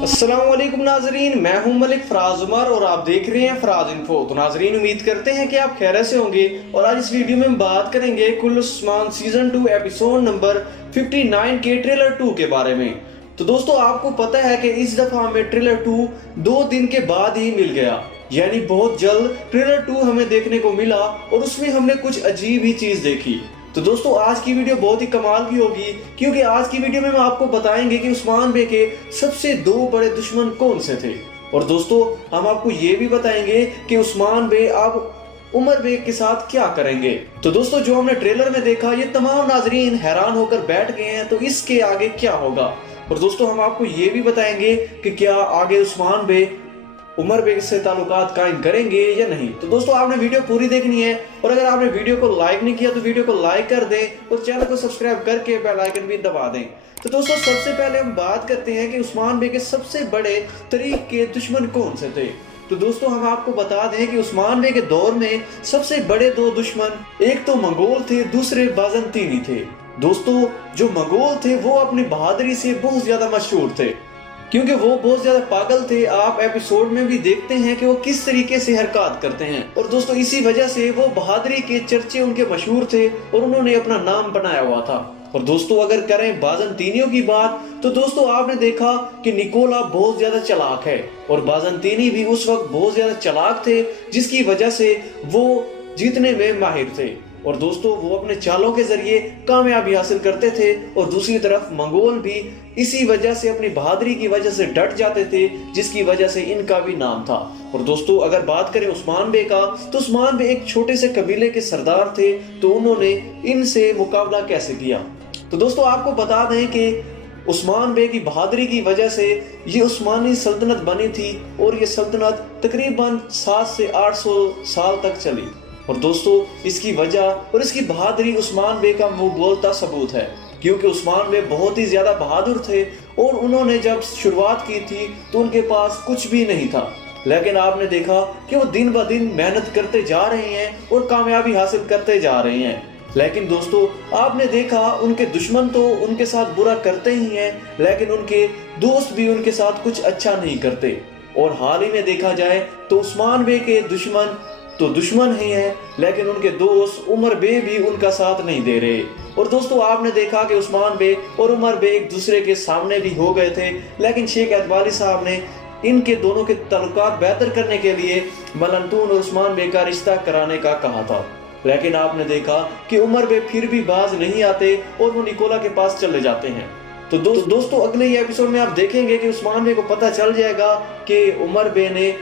अस्सलाम वालेकुम नाजरीन, मैं हूं मलिक फराज उमर और आप देख रहे हैं फराज इन्फो। तो नाजरीन, उम्मीद करते हैं कि आप खैरियत से होंगे और आज इस वीडियो में हम बात करेंगे कुल उस्मान सीजन 2 एपिसोड नंबर 59 के ट्रेलर 2 के बारे में। तो दोस्तों, आपको पता है कि इस दफा हमें ट्रेलर 2 2 दिन के बाद ही मिल गया, यानी बहुत जल्द ट्रेलर 2 हमें देखने को मिला और उसमें हमने कुछ अजीब ही चीज देखी। तो दोस्तों, आज की वीडियो बहुत ही कमाल की होगी क्योंकि आज की वीडियो में हम आपको बताएंगे कि उस्मान बे के सबसे 2 बड़े दुश्मन कौन से थे। और दोस्तों, हम आपको ये भी बताएंगे कि उस्मान बे अब उमर बे के साथ क्या करेंगे। तो दोस्तों, जो हमने ट्रेलर में देखा, ये तमाम नाजरीन हैरान होकर बैठ गए हैं, तो इसके आगे क्या होगा। और दोस्तों, हम आपको ये भी बताएंगे कि क्या आगे उस्मान बे उमर बे से ताल्लुकात कायम करेंगे या नहीं। तो दोस्तों, आपने वीडियो पूरी देखनी है और अगर आपने वीडियो को लाइक नहीं किया तो वीडियो को लाइक कर दें और चैनल को सब्सक्राइब करके बेल आइकन भी दबा दें। तो दोस्तों, सबसे पहले हम बात करते हैं कि उस्मान बे के सबसे बड़े तरीक के दुश्मन कौन से थे। तो दोस्तों, हम आपको बता दें कि उस्मान बे के दौर में सबसे बड़े 2 दुश्मन, एक तो मंगोल थे, दूसरे बाज़ंतीनी थे। दोस्तों, जो मंगोल थे वो अपनी बहादुरी से बहुत ज्यादा मशहूर थे क्योंकि वो बहुत ज्यादा पागल थे। आप एपिसोड में भी देखते हैं कि वो किस तरीके से हरकत करते हैं और दोस्तों, इसी वजह से वो बहादुरी के चर्चे उनके मशहूर थे और उन्होंने अपना नाम बनाया हुआ था। और दोस्तों, अगर करें बाज़ंतीनियों की बात, तो दोस्तों आपने देखा कि निकोला बहुत ज्यादा चालाक है और बाज़ंतीनी भी उस वक्त बहुत ज्यादा चालाक थे, जिसकी वजह से वो जीतने में माहिर थे और दोस्तों वो अपने चालों के जरिए कामयाबी हासिल करते थे। और दूसरी तरफ मंगोल भी इसी वजह से, अपनी बहादुरी की वजह से डट जाते थे, जिसकी वजह से इनका भी नाम था। और दोस्तों, अगर बात करें उस्मान बे का, तो उस्मान बे एक छोटे से कबीले के सरदार थे, तो उन्होंने इनसे मुकाबला कैसे किया। तो दोस्तों, आपको बता दें कि उस्मान बे की बहादुरी की वजह से ये उस्मानी सल्तनत बनी थी और ये सल्तनत तकरीबन 700 से 800 साल तक चली। और दोस्तों, इसकी वजह और इसकी बहादुरी उस्मान बे का मुंह बोलता सबूत है क्योंकि उस्मान बे बहुत ही ज्यादा बहादुर थे और उन्होंने जब शुरुआत की थी तो उनके पास कुछ भी नहीं था, लेकिन आपने देखा कि वो दिन ब दिन मेहनत करते जा रहे हैं और कामयाबी हासिल करते जा रहे हैं। लेकिन दोस्तों, आपने देखा उनके दुश्मन तो उनके साथ बुरा करते ही हैं, लेकिन उनके दोस्त भी उनके साथ कुछ अच्छा नहीं करते। और हाल ही में देखा जाए तो उस्मान बे के दुश्मन तो दुश्मन ही हैं, लेकिन उनके दोस्त उमर बे भी उनका साथ नहीं दे रहे। और दोस्तों, आपने देखा कि उस्मान बे और उमर बे एक दूसरे के सामने भी हो गए थे, लेकिन शेख एतवाली साहब ने इनके दोनों के ताल्लुकात बेहतर करने के लिए मलंतून और उस्मान बे का रिश्ता कराने का कहा था। लेकिन आपने देखा कि उमर बे फिर भी बाज नहीं आते और वो निकोला के पास चले जाते हैं। तो दोस्तों, अगले एपिसोड में आप देखेंगे कि उस्मान बे को पता चल जाएगा कि उमर बे ने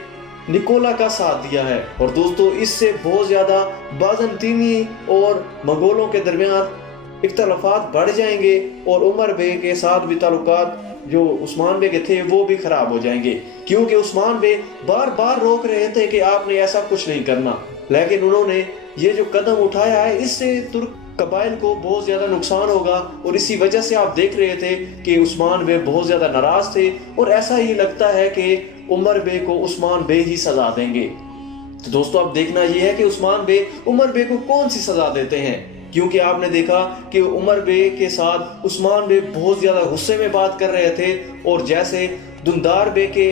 निकोला का साथ दिया है। और दोस्तों, इससे बहुत ज्यादा बाज़ंतीनी और मंगोलों के दरमियान इख्तलाफात बढ़ जाएंगे और उमर बे के साथ भी ताल्लुकात जो उस्मान बे के थे वो भी खराब हो जाएंगे क्योंकि उस्मान बे बार बार रोक रहे थे कि आपने ऐसा कुछ नहीं करना, लेकिन उन्होंने ये जो कदम उठाया है इससे तुर्क कबाइल को बहुत ज्यादा नुकसान होगा। और इसी वजह से आप देख रहे थे कि उस्मान बे बहुत ज्यादा नाराज थे और ऐसा ही लगता है कि उमर बे को उस्मान बे ही सजा देंगे। तो दोस्तों, अब देखना यह है कि उस्मान बे उमर बे को कौन सी सजा देते हैं, क्योंकि आपने देखा कि उमर बे के साथ उस्मान बे बहुत ज्यादा गुस्से में बात कर रहे थे और जैसे दुंदार बे के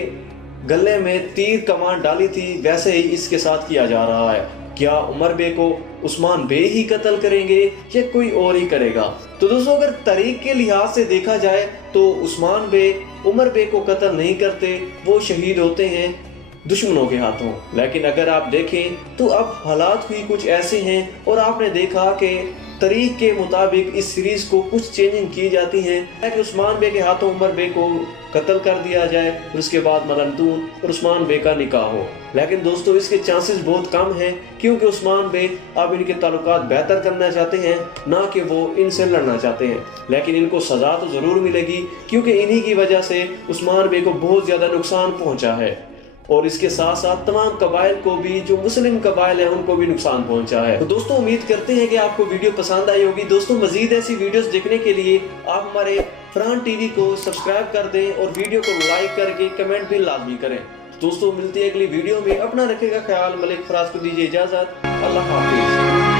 गले में तीर कमान डाली थी वैसे ही इसके साथ किया जा रहा है। क्या उमर बे को उस्मान बे ही कत्ल करेंगे या कोई और ही करेगा। तो दोस्तों, अगर तारीख के लिहाज से देखा जाए तो उस्मान बे उमर बे को कत्ल नहीं करते, वो शहीद होते हैं दुश्मनों के हाथों। लेकिन अगर आप देखें तो अब हालात भी कुछ ऐसे हैं और आपने देखा कि तारीख के मुताबिक इस सीरीज को कुछ चेंजिंग की जाती है ताकि उस्मान बे के हाथों उमर बे को कत्ल कर दिया जाए और उसके बाद मलंतून और उस्मान बे का निकाह हो। लेकिन दोस्तों, इसके चांसेस बहुत कम हैं क्योंकि उस्मान बे अब इनके ताल्लुकात बेहतर करना चाहते हैं, ना कि वो इनसे लड़ना चाहते हैं। लेकिन इनको सजा तो जरूर मिलेगी क्योंकि इन्हीं की वजह से उस्मान बे को बहुत ज्यादा नुकसान पहुंचा है और इसके साथ साथ तमाम कबाइल को भी, जो मुस्लिम कबाइल है उनको भी नुकसान पहुंचा है। तो दोस्तों, उम्मीद करते हैं कि आपको वीडियो पसंद आई होगी। दोस्तों, मजीद ऐसी वीडियोस देखने के लिए आप हमारे फरहान टीवी को सब्सक्राइब कर दें और वीडियो को लाइक करके कमेंट भी लाजमी करें। दोस्तों, मिलते हैं अगली वीडियो में। अपना रखेगा ख्याल। मलिक फराज को दीजिए इजाजत। अल्लाह हाफिज।